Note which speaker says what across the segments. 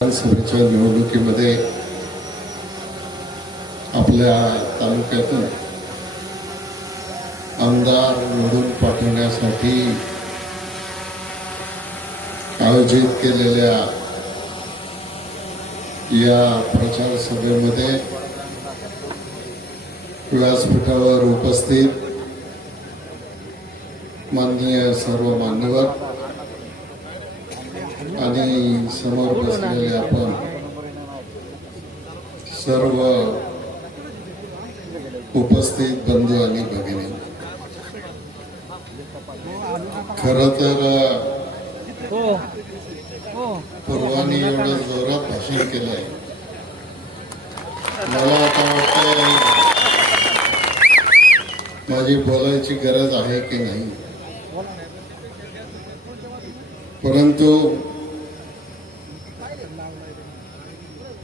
Speaker 1: विधानसभेच्या निवडणुकीमध्ये आपल्या तालुक्यातून आमदार निवडून पाठवण्यासाठी आयोजित केलेल्या या प्रचार सभेमध्ये व्यासपीठावर उपस्थित माननीय सर्व मान्यवर आणि समोर बसलेले आपण सर्व उपस्थित बंधू आणि भगिनी. खर तर पूर्वानी एवढं जोरात भाषण केलंय. मला आता वाटतं माझी बोलायची गरज आहे की नाही. परंतु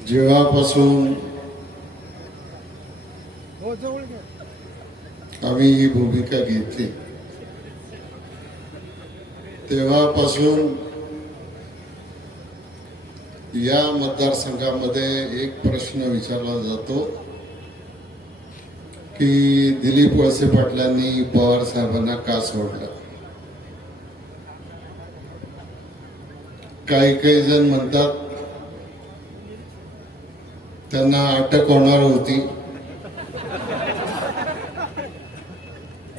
Speaker 1: जेव्हापासून आम्ही ही भूमिका घेतली तेव्हापासून या मतदारसंघामध्ये एक प्रश्न विचारला जातो की दिलीप वळसे पाटलांनी पवार साहेबांना का सोडलं? काही काही जण म्हणतात त्यांना अटक होणार होती.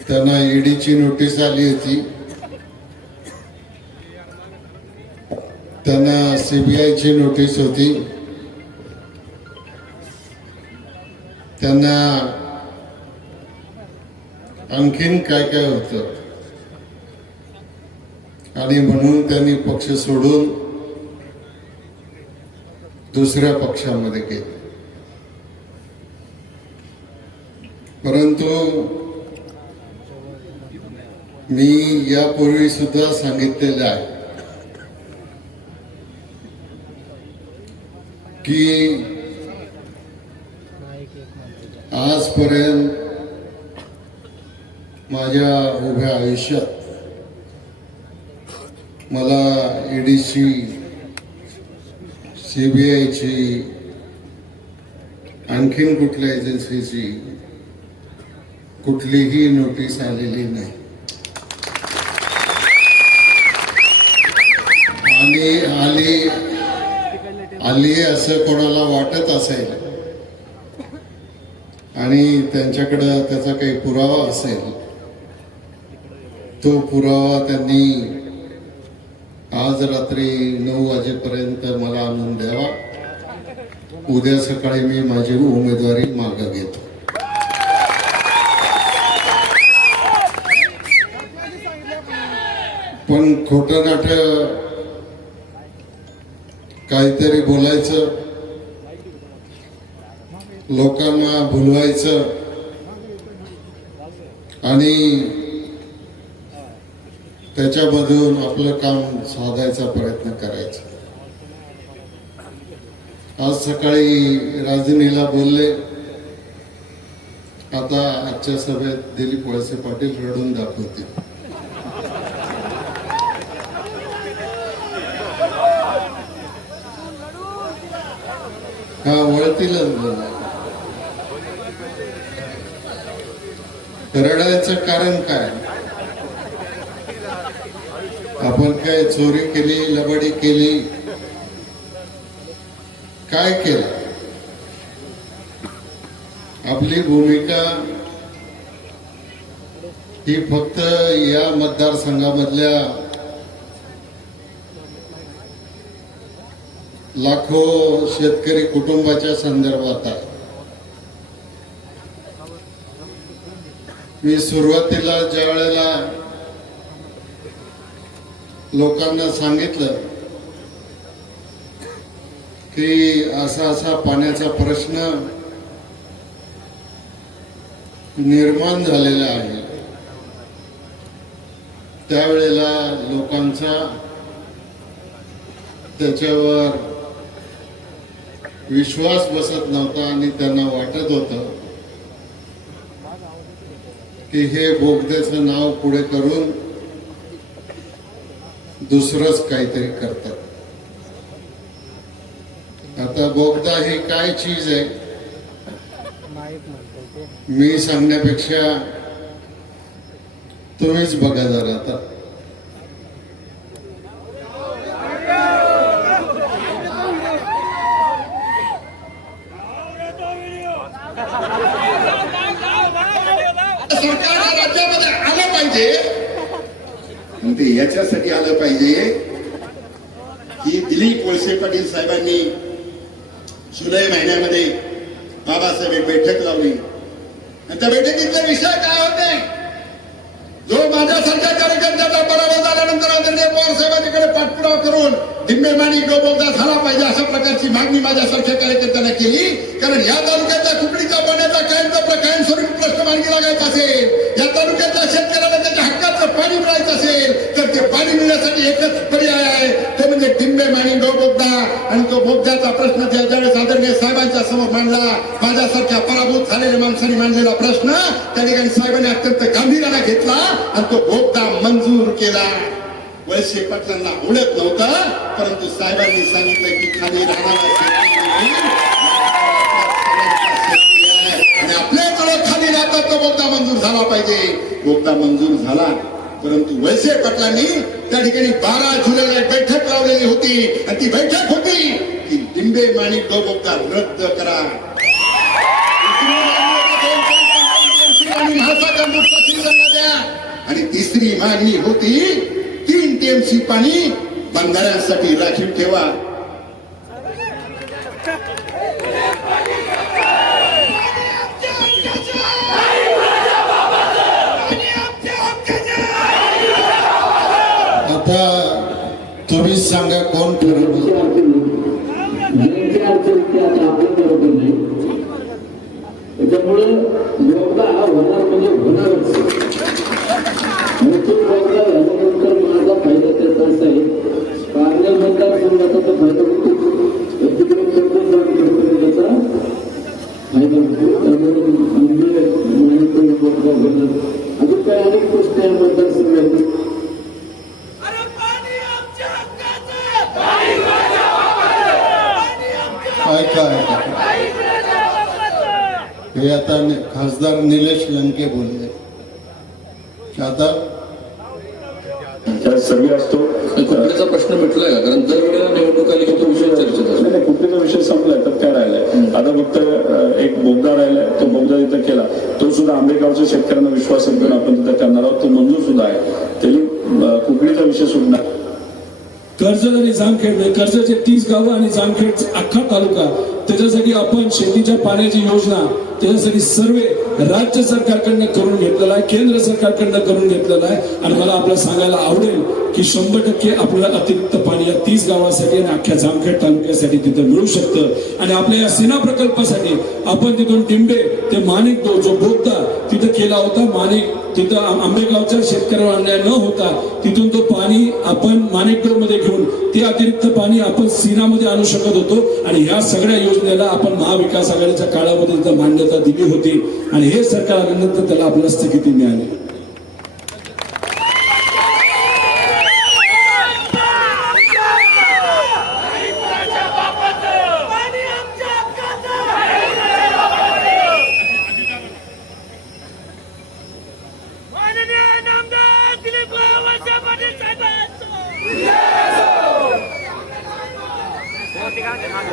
Speaker 1: त्यांना ईडीची नोटीस आली होती. त्यांना सीबीआयची नोटीस होती. त्यांना आणखीन काय काय होतं? आणि म्हणून त्यांनी पक्ष सोडून दुसऱ्या पक्षामध्ये गेले. परंतु मी यापूर्वी सुद्धा सांगितलेलं आहे की आजपर्यंत माझ्या उभ्या आयुष्यात मला ईडीची सीबीआयची आणखीन कुठल्या एजन्सीची कुठलीही नोटीस आलेली नाही. आणि आली आली असं कोणाला वाटत असेल आणि त्यांच्याकडं त्याचा काही पुरावा असेल तो पुरावा त्यांनी आज रात्री नऊ वाजेपर्यंत मला आणून द्यावा. उद्या सकाळी मी माझी उमेदवारी मागं घेतो. पण खोटं नाट काहीतरी बोलायचं लोकांना भुलवायचं आणि त्याच्यामधून आपलं काम साधायचा प्रयत्न करायचा. आज सकाळी राजनीला बोलले आता आजच्या सभेत दिलीप वळसे पाटील रडून दाखवतील. हा वळतीलच बोला रडायचं कारण काय? आपण काय चोरी केली लबाडी केली? काय केलं? आपली भूमिका ही फक्त या मतदारसंघामधल्या लाखो शेतकरी कुटुंबाच्या संदर्भात आहे. मी सुरुवातीला ज्या वेळेला लोकांना सांगितलं की असा असा पाण्याचा प्रश्न निर्माण झालेला आहे त्यावेळेला लोकांचा त्याच्यावर विश्वास बसत नव्हता आणि त्यांना वाटत होतं की हे बोगद्याचं नाव पुढे करून दुसरंच काहीतरी करतात. आता बोगदा ही काय चीज आहे? मी सांगण्यापेक्षा तुम्हीच बघा जरा आता
Speaker 2: सरकार या राज्यामध्ये आलं पाहिजे आणि ते याच्यासाठी आलं पाहिजे की दिलीप वळसे पाटील साहेबांनी जुलै महिन्यामध्ये बाबासाहेब एक बैठक लावली. आणि त्या बैठकीतला विषय काय होते? जो माझ्यासारख्या कार्यकर्त्याचा पराभव झाल्यानंतर आदरणीय पवार साहेबांकडे पाठपुरावा करून धिम्मेमानी डोबोगदा झाला पाहिजे अशा प्रकारची मागणी माझ्यासारख्या कार्यकर्त्यांना केली. कारण या तालुक्यातल्या कुकडीचा पाण्याचा कायमचा कायमस्वरूपी प्रश्न मार्गी लागायचा असेल या तालुक्यातल्या शेतकऱ्याला पाणी मिळायचं असेल तर ते पाणी मिळण्यासाठी एकच पर्याय आहे. तो म्हणजे टिंबेमानी डोबोगदा आणि तो बोगद्याचा प्रश्न त्या ज्यावेळेस आदरणीय साहेबांच्या समोर मांडला माझ्यासारख्या पराभूत झालेल्या माणसांनी मांडलेला प्रश्न त्या ठिकाणी साहेबांनी अत्यंत गांभीर्याने घेतला आणि तो बोगदा मंजूर केला. वळसे पाटलांना आवडत नव्हतं परंतु साहेबांनी सांगितलं की खाली राहणारा आपल्याकडे खाली राहतात तो बोगदा मंजूर झाला पाहिजे. बोगदा मंजूर झाला. परंतु वैसे पाटलांनी त्या ठिकाणी बारा जुलैला बैठक लावलेली होती. आणि ती बैठक होती की डिंबे माणिक तो रद्द करा. आणि द्या आणि तिसरी मागणी होती तीन टीएमसी पाणी बंधाऱ्यांसाठी राखीव ठेवा.
Speaker 1: तुम्हीच सांगा कोण ठरवलं?
Speaker 3: ज्यांची अडचण ती आता आपल्या बरोबर नाही. त्याच्यामुळे बोगदा हा होणार म्हणजे होणारच. आणि झाल्यानंतर माझा फायदा त्याचा असा आहे. कारण्या मतदारसंघाचा तर फायदा होतो तिकडे त्याचा फायदा होतो त्यामुळे म्हणजे माहिती होणार अजून काय अनेक गोष्टी आहे
Speaker 1: हे आता खासदार निलेश लंके बोलले. आता
Speaker 4: सर्वे असतो.
Speaker 5: कुत्र्याचा प्रश्न मिटलाय का? कारण दरवेळेला निवडणूक आली की तो विषय चर्चेत
Speaker 4: विषय संपलाय तर काय राहिलाय. आता फक्त एक बोगदा राहिलाय. तो बोगदा तिथं केला. तो सुद्धा आंबेगावच्या शेतकऱ्यांना विश्वास घेऊन आपण तिथं करणार आहोत. तो मंजूर सुद्धा आहे. त्याची अं, कुकडीचा विषय सुटणार
Speaker 6: कर्जत आणि जामखेड कर्जतचे तीस गावं आणि जामखेड अख्खा तालुका. त्याच्यासाठी आपण शेतीच्या पाण्याची योजना त्याच्यासाठी सर्वे राज्य सरकारकडनं करून घेतलेला आहे केंद्र सरकारकडनं करून घेतलेला आहे. आणि मला आपल्याला सांगायला आवडेल की शंभर टक्के आपल्याला अतिरिक्त पाणी या तीस गावासाठी आणि अख्ख्या जामखेड तालुक्यासाठी तिथं मिळू शकतं. आणि आपल्या या सेना प्रकल्पासाठी आपण तिथून टिंबे ते माणिक तो जो बोगदा तिथं केला होता माणिक तिथं आंबेगावच्या शेतकऱ्यावर अन्याय न होता तिथून तो पाणी आपण माणिकडोरमध्ये घेऊन ते अतिरिक्त पाणी आपण सीनामध्ये आणू शकत होतो. आणि या सगळ्या योजनेला आपण महाविकास आघाडीच्या काळामध्ये मान्यता दिली होती. आणि हे सरकार आल्यानंतर त्याला आपल्याला स्थगिती मिळाली
Speaker 7: पाणी आमच्या हक्काचं माननीय नामदार दिलीप वळसे पाटील साहेबांचं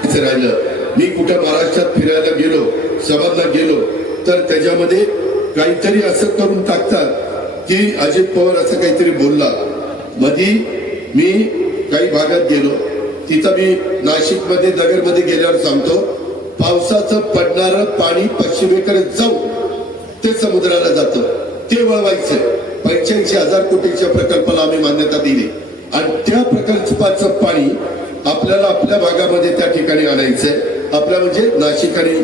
Speaker 8: असं राहिलं मी कुठं महाराष्ट्रात फिरायला गेलो सभाला गेलो तर त्याच्यामध्ये काहीतरी असं करून टाकतात की अजित पवार असं काहीतरी बोलला. मधी मी काही भागात गेलो. तिथं मी नाशिकमध्ये नगरमध्ये गेल्यावर सांगतो पावसाचं पडणारं पाणी पश्चिमेकडे जाऊ ते समुद्राला जातं. ते वळवायचं. पंच्याऐंशी हजार कोटीच्या प्रकल्पाला आम्ही मान्यता दिली. आणि त्या प्रकल्पाचं पाणी आपल्याला आपल्या भागामध्ये त्या ठिकाणी आणायचंय. आपल्या म्हणजे नाशिक आणि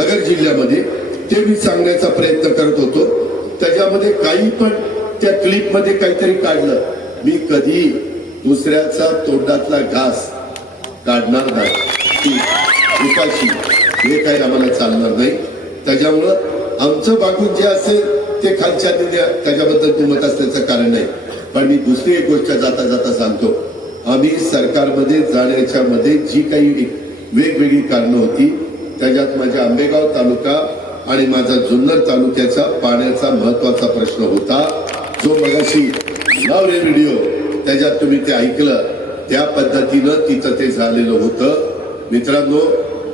Speaker 8: नगर जिल्ह्यामध्ये. ते मी सांगण्याचा प्रयत्न करत होतो. त्याच्यामध्ये काही पण त्या क्लिपमध्ये काहीतरी काढलं. मी कधी दुसऱ्याचा तोंडातला घास काढणार नाही. ती उपाशी. हे काही आम्हाला चालणार नाही. त्याच्यामुळं आमचं बागून जे असेल ते खालच्या द्या त्याच्याबद्दल दुमत असल्याचं कारण नाही. पण मी दुसरी एक गोष्ट जाता जाता सांगतो. आम्ही सरकारमध्ये जाण्याच्या मध्ये जी काही वेगवेगळी कारणं होती त्याच्यात माझ्या आंबेगाव तालुका आणि माझा जुन्नर तालुक्याचा पाण्याचा महत्त्वाचा प्रश्न होता जो मगाशी लावले व्हिडिओ त्याच्यात तुम्ही ते ऐकलं. त्या पद्धतीनं तिथं ते झालेलं होतं. मित्रांनो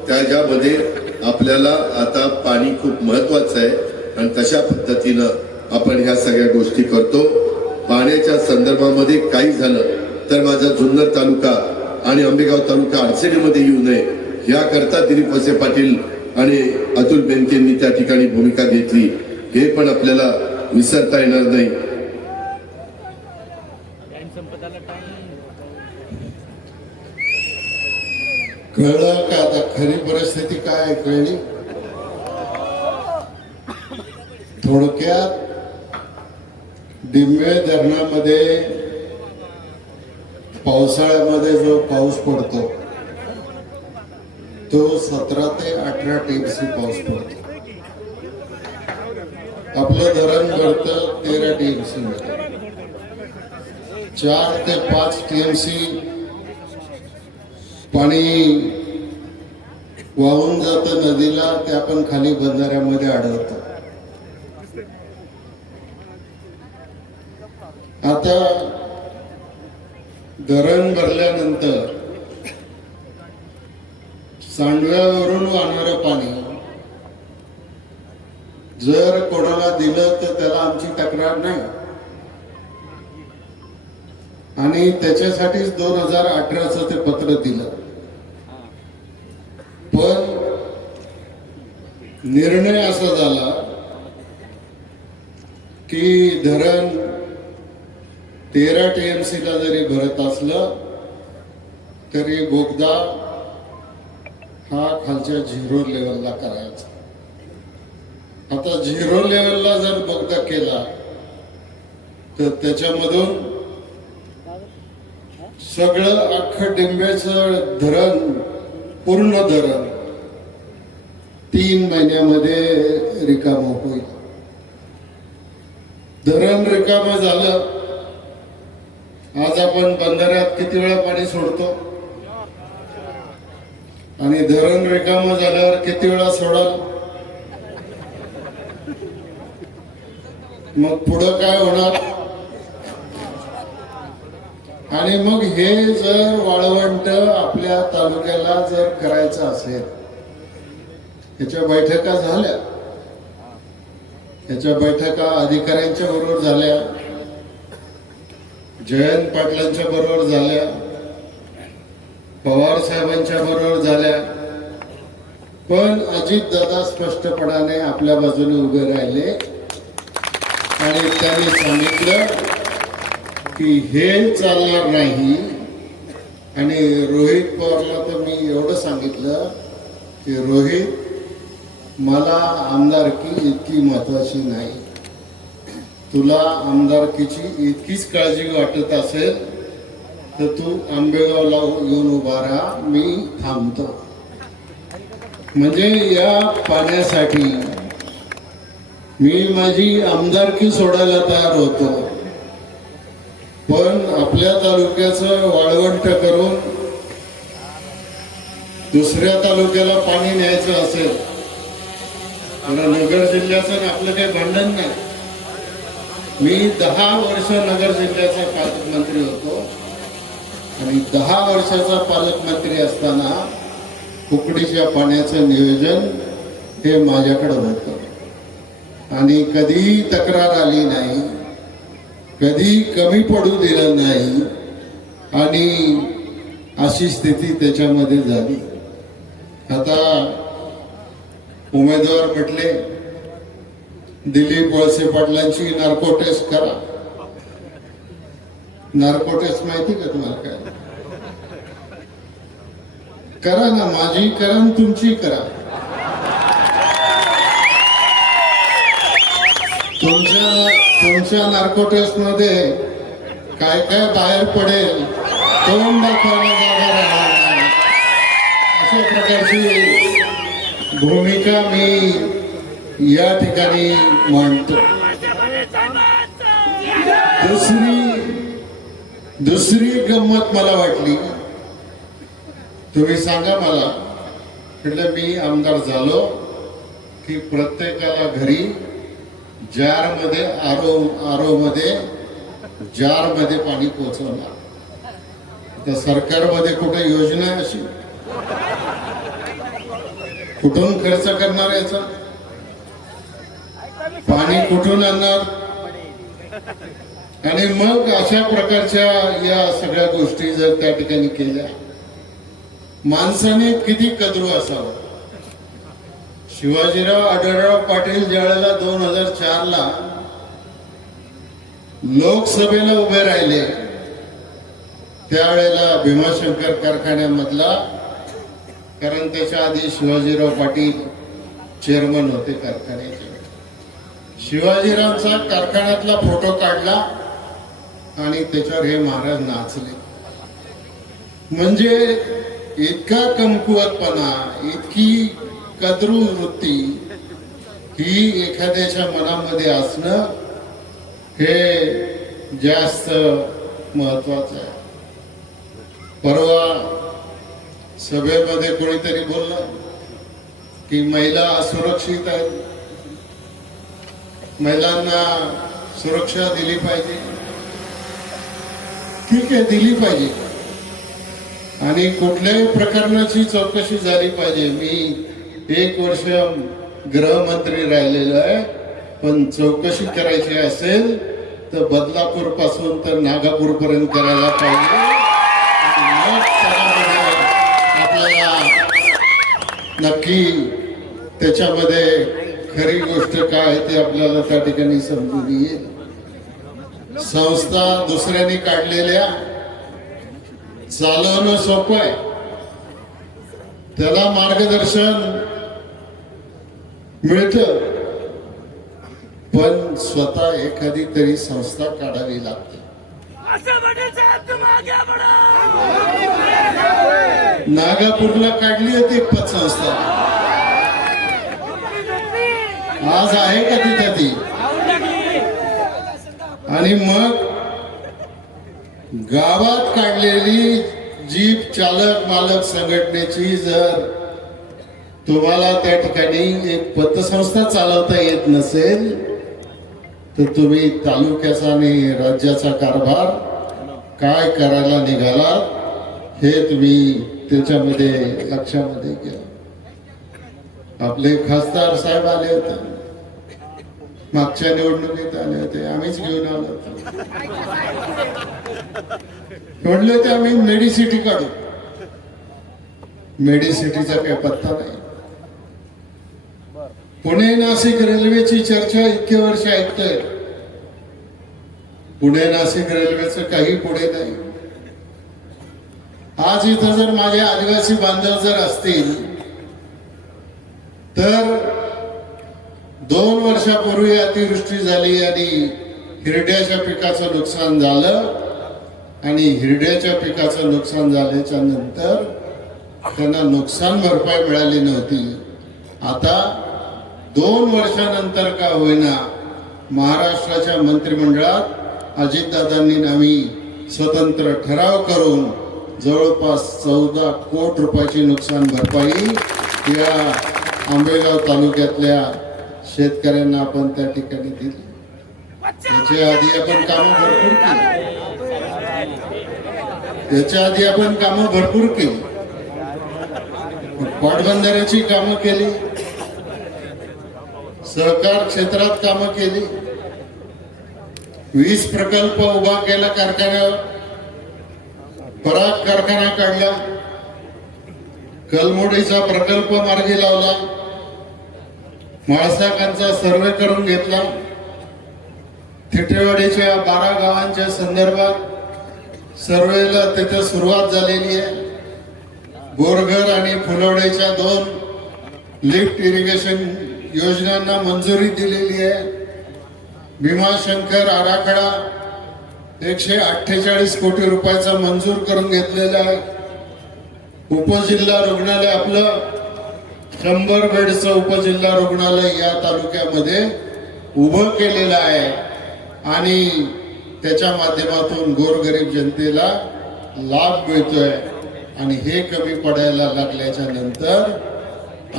Speaker 8: त्याच्यामध्ये आपल्याला आता पाणी खूप महत्वाचं आहे आणि तशा पद्धतीनं आपण ह्या सगळ्या गोष्टी करतो. पाण्याच्या संदर्भामध्ये काही झालं तर माझा जुन्नर तालुका आणि आंबेगाव तालुका अडचणीमध्ये येऊ नये. याकरता दिलीप वसे पाटील आणि अतुल बेनकेंनी त्या ठिकाणी भूमिका घेतली. हे पण आपल्याला विसरता येणार नाही.
Speaker 1: कळलं का आता खरी परिस्थिती काय आहे कळली? थोडक्यात डिंबे धरणामध्ये पावसाळ्यामध्ये जो पाऊस पडतो तो सतरा ते अठरा टीएमसी पाऊस पडतो. आपलं धरण भरतं तेरा टीएमसी मध्ये. चार ते पाच टीएमसी पाणी वाहून जातं नदीला त्या पण खाली बंधाऱ्यामध्ये आढळतं. आता धरण भरल्यानंतर सांडव्यावरून वाहणारं पाणी. जर कोणाला दिलं तर त्याला आमची तक्रार नाही. आणि त्याच्यासाठीच दोन हजार अठराचं ते पत्र दिलं. पण निर्णय असा झाला की धरण तेरा टीएमसीला जरी भरत असलं तरी बोगदा हा खालच्या झिरो लेवलला करायचा. आता झिरो लेवलला जर बोगदा केला तर त्याच्यामधून सगळं अख्खं डिंब्याचं धरण पूर्ण धरण तीन महिन्यामध्ये रिकाम होईल. धरण रिकाम झालं आज आपण बंधाऱ्यात किती वेळा पाणी सोडतो? आणि धरण रिकाम झाल्यावर किती वेळा सोडाल? मग पुढं काय होणार? आणि मग हे जर वाळवंट आपल्या तालुक्याला जर करायचं असेल ह्याच्या बैठका झाल्या. ह्याच्या बैठका अधिकाऱ्यांच्या बरोबर झाल्या. जयंत पाटलांच्या बरोबर झाल्या. पवार साहेबांच्या बरोबर झाल्या. पण अजित दादा स्पष्टपणाने आपल्या बाजूने उभे राहिले. आणि त्यांनी सांगितलं की हे चालणार नाही. आणि रोहित पवारला तर मी एवढं सांगितलं की रोहित मला आमदारकी इतकी महत्वाची नाही. तुला आमदारकीची इतकीच काळजी वाटत असेल तर तू आंबेगावला येऊन उभा राहा मी थांबतो. म्हणजे या पाण्यासाठी मी माझी आमदारकी सोडायला तयार होतो. पण आपल्या तालुक्याचं वाळवंट करून दुसऱ्या तालुक्याला पाणी न्यायचं असेल नगर जिल्ह्याचं आपलं काही भांडण नाही. मी दहा वर्ष नगर जिल्ह्याचा पालकमंत्री होतो. आणि दहा वर्षाचा पालकमंत्री असताना कुकडीच्या पाण्याचं नियोजन हे माझ्याकडं होतं. आणि कधी तक्रार आली नाही कधी कमी पडू दिलं नाही आणि अशी स्थिती त्याच्यामध्ये झाली. आता उमेदवार म्हटले दिलीप वळसे पाटलांची नार्को टेस्ट करा. नार्को माहिती का तुम्हाला काय? करा ना माझी करा तुमची करा. तुमच्या तुमच्या नार्कोटेक्समध्ये काय काय बाहेर पडेल तोंड दाखवायला जागा राहणार नाही. अशा प्रकारची भूमिका मी या ठिकाणी मांडतो. दुसरी दुसरी गंमत मला वाटली. तुम्ही सांगा मला. म्हटलं मी आमदार झालो की प्रत्येकाला घरी जारमध्ये आरो आरो मध्ये जारमध्ये पाणी पोहोचवणार. तर सरकारमध्ये कुठे योजना आहे अशी? कुठून खर्च करणार याचा? पाणी कुठून आणणार? आणि मग अशा प्रकारच्या या सगळ्या गोष्टी जर त्या ठिकाणी केल्या माणसाने किती कदरू असावं? शिवाजीराव आढळराव पाटील ज्यावेळेला दोन हजार चार ला लोकसभेला उभे राहिले त्यावेळेला भीमाशंकर कारखान्यामधला कारण त्याच्या आधी शिवाजीराव पाटील चेअरमन होते कारखान्याचे. शिवाजीरावचा कारखान्यातला फोटो काढला आणि त्याच्यावर हे महाराज नाचले. म्हणजे इतका कमकुवतपणा इतकी कद्रू वृत्ती ही एखाद्याच्या मनामध्ये असणं हे जास्त महत्वाचं आहे. परवा सभेमध्ये कोणीतरी बोललं की महिला असुरक्षित आहेत. महिलांना सुरक्षा दिली पाहिजे. ठीक आहे दिली पाहिजे. आणि कुठल्याही प्रकरणाची चौकशी झाली पाहिजे. मी एक वर्ष गृहमंत्री राहिलेलो आहे पण चौकशी करायची असेल तर बदलापूरपासून तर नागापूर पर्यंत करायला पाहिजे. मग आपल्याला नक्की त्याच्यामध्ये खरी गोष्ट काय ते आपल्याला त्या ठिकाणी समजून येईल. संस्था दुसऱ्यांनी काढलेल्या चालवणं सोपं आहे. त्याला मार्गदर्शन मिळत. पण स्वतः एखादी तरी संस्था काढावी लागते. नागापूरला काढली होती पतसंस्था. आज आहे का तिथे ती? आणि मग गावात काढलेली जीप चालक मालक संघटनेची जर तुम्हाला त्या ठिकाणी एक पतसंस्था चालवता येत नसेल तर तुम्ही तालुक्याचा आणि राज्याचा कारभार काय करायला निघाला हे तुम्ही त्याच्यामध्ये लक्षामध्ये घ्या. आपले खासदार साहेब आले होते. मागच्या निवडणुकीत आले होते आम्हीच घेऊन आलो म्हणले म्हटले होते आम्ही मेडिसिटी काढू. मेडिसिटीचा काही पत्ता नाही. पुणे नाशिक रेल्वेची चर्चा इतके वर्ष ऐकतोय. पुणे नाशिक रेल्वेचं काही पुढे नाही. आज इथं जर माझे आदिवासी बांधव जर असतील तर दोन वर्षापूर्वी अतिवृष्टी झाली आणि हिरड्याच्या पिकाचं नुकसान झालं. आणि हिरड्याच्या पिकाचं नुकसान झाल्याच्यानंतर त्यांना नुकसान भरपाई मिळाली नव्हती. आता दोन वर्षानंतर का होईना महाराष्ट्राच्या मंत्रिमंडळात अजितदादांनी आम्ही स्वतंत्र ठराव करून जवळपास चौदा कोट रुपयाची नुकसान भरपाई या आंबेगाव तालुक्यातल्या शेतकऱ्यांना आपण त्या ठिकाणी दिली. त्याच्या आधी आपण कामं भरपूर केली. त्याच्या आधी आपण कामं भरपूर केली. पाटबंधाऱ्याची कामं केली. सहकार क्षेत्रात कामं केली. वीज प्रकल्प उभा केला कारखान्यावर. पराग कारखाना काढला. कलमोडीचा प्रकल्प मार्गी लावला. माळसाकांचा सर्वे करून घेतला. थिटेवाडीच्या बारा गावांच्या संदर्भात सर्वेला तिथे सुरुवात झालेली आहे. बोरघर आणि फुलवडेच्या दोन लिफ्ट इरिगेशन योजनांना मंजुरी दिलेली आहे. भीमाशंकर आराखडा एकशे अठ्ठेचाळीस कोटी रुपयाचा मंजूर करून घेतलेला आहे. उपजिल्हा रुग्णालय आपलं शंभर बेडचं उपजिल्हा रुग्णालय या तालुक्यामध्ये उभं केलेलं आहे आणि त्याच्या माध्यमातून गोरगरीब जनतेला लाभ मिळतोय आणि हे कमी पडायला लागल्याच्या नंतर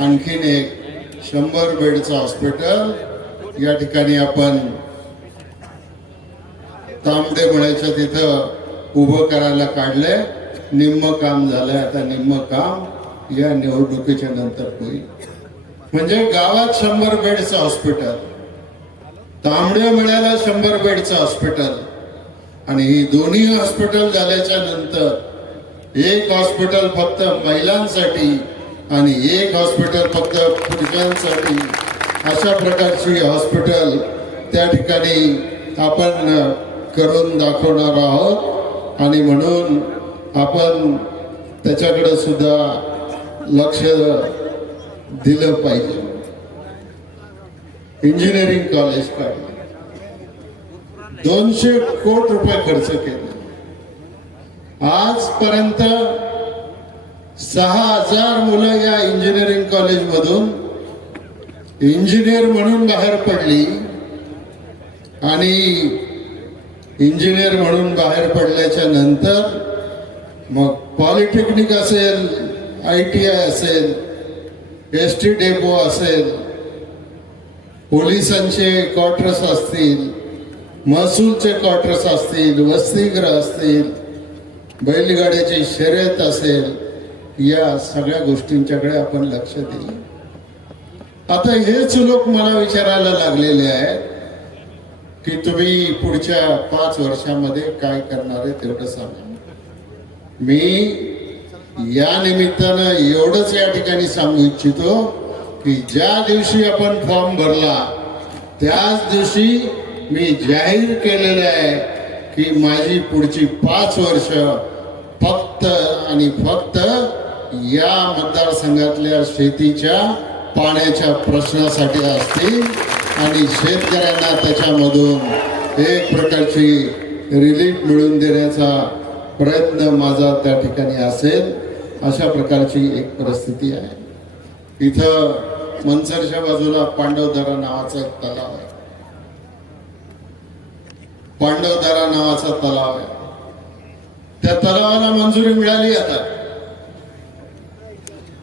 Speaker 1: आणखीन एक शंभर बेडचं हॉस्पिटल या ठिकाणी आपण तांबडे मळ्याच्या तिथं उभं करायला काढलंय. निम्म काम झालंय. आता निम्म काम या निवडणुकीच्या नंतर होईल. म्हणजे गावात शंभर बेडचं हॉस्पिटल तांबड्या मिळाला शंभर बेडचं हॉस्पिटल आणि ही दोन्ही हॉस्पिटल झाल्याच्यानंतर एक हॉस्पिटल फक्त महिलांसाठी आणि एक हॉस्पिटल फक्त पुरुषांसाठी अशा प्रकारची हॉस्पिटल त्या ठिकाणी आपण करून दाखवणार आहोत. आणि म्हणून आपण त्याच्याकडे सुद्धा लक्ष दिलं पाहिजे. इंजिनिअरिंग कॉलेज काढलं. दोनशे कोटी रुपये खर्च केला. आजपर्यंत सहा हजार मुलं या इंजिनिअरिंग कॉलेजमधून इंजिनियर म्हणून बाहेर पडली आणि इंजिनियर म्हणून बाहेर पडल्याच्या नंतर मग पॉलिटेक्निक असेल आय टी आय असेल एस टी डेपो असेल पोलिसांचे क्वार्टर्स असतील महसूलचे क्वार्टर्स असतील वसतिगृह असतील बैलगाड्याची शर्यत असेल या सगळ्या गोष्टींच्याकडे आपण लक्ष दिलं. आता हेच लोक मला विचारायला लागलेले आहेत की तुम्ही पुढच्या पाच वर्षामध्ये काय करणार आहे तेवढं सांगा. मी या निमित्तानं एवढंच या ठिकाणी सांगू इच्छितो की ज्या दिवशी आपण फॉर्म भरला त्याच दिवशी मी जाहीर केलेलं आहे की माझी पुढची पाच वर्ष फक्त आणि फक्त या मतदारसंघातल्या शेतीच्या पाण्याच्या प्रश्नासाठी असतील आणि शेतकऱ्यांना त्याच्यामधून एक प्रकारची रिलीफ मिळवून देण्याचा प्रयत्न माझा त्या ठिकाणी असेल. अशा प्रकारची एक परिस्थिती आहे. इथं मनसरच्या बाजूला पांडवदरा नावाचा एक तलाव आहे. पांडवदरा नावाचा तलाव आहे. त्या तलावाला मंजुरी मिळाली आता.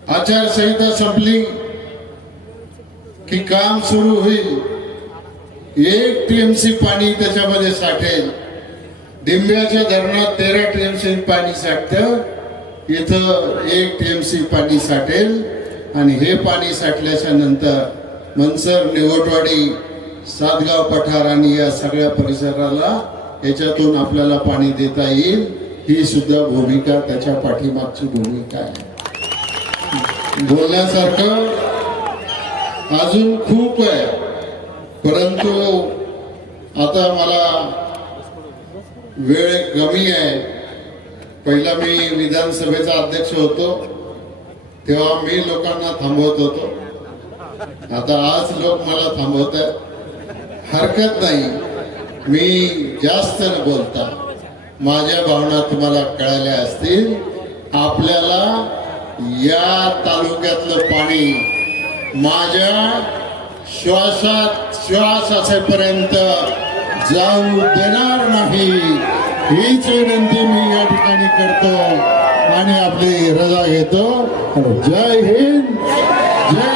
Speaker 1: आचारसंहिता संपली की काम सुरू होईल. एक टीएमसी पाणी त्याच्यामध्ये साठेल. डिंब्याच्या धरणात तेरा टीएमसी पाणी साठतं. इथं एक टीएमसी पाणी साठेल आणि हे पाणी साठल्याच्या नंतर मनसर निवटवाडी सातगाव पठार आणि या सगळ्या परिसराला याच्यातून आपल्याला पाणी देता येईल. ही सुद्धा भूमिका त्याच्या पाठीमागची भूमिका आहे. बोलण्यासारखं अजून खूप आहे. परंतु आता मला वेळ कमी आहे. पहिला मी विधानसभेचा अध्यक्ष होतो तेव्हा मी लोकांना थांबवत होतो. आता आज लोक मला थांबवत आहेत. हरकत नाही. मी जास्त न बोलता माझ्या भावना तुम्हाला कळाल्या असतील. आपल्याला या तालुक्यातलं पाणी माझ्या श्वासात श्वास असेपर्यंत जाऊ देणार नाही. हीच विनंती मी या ठिकाणी करतो. आणि आपली रजा घेतो. जय हिंद. जय